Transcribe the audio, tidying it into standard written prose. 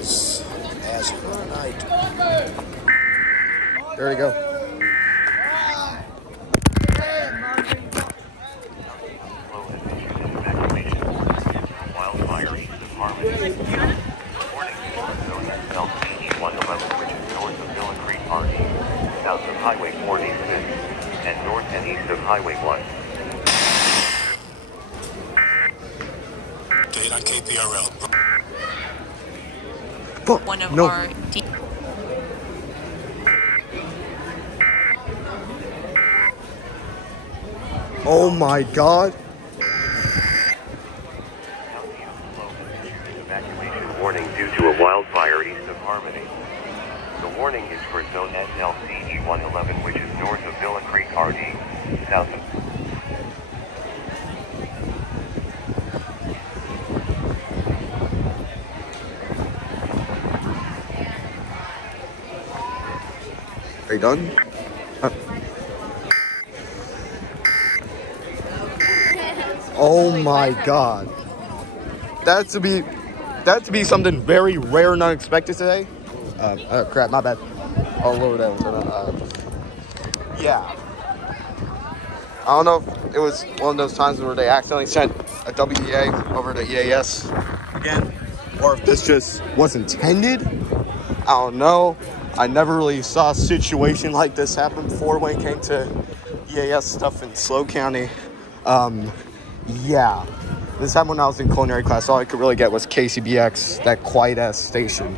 as per night. There we go. Wildfire east of Harmony. Warning zone SLO 111, which is north of Villa Creek RD, south of Highway 46, and north and east of Highway 1. Date on KPRL. One of No. our Oh my God. Evacuation warning due to a wildfire east of Harmony. The warning is for zone SLCE 111, which is north of Villa Creek RD, south of... Are you done? Oh my God. That's to be something very rare and unexpected today. Crap, my bad. I'll lower that one. Yeah. I don't know if it was one of those times where they accidentally sent a WEA over to EAS again, or if this just was intended. I don't know. I never really saw a situation like this happen before when it came to EAS stuff in SLO County. Yeah. This happened when I was in culinary class. All I could really get was kcbx, that quiet-ass station.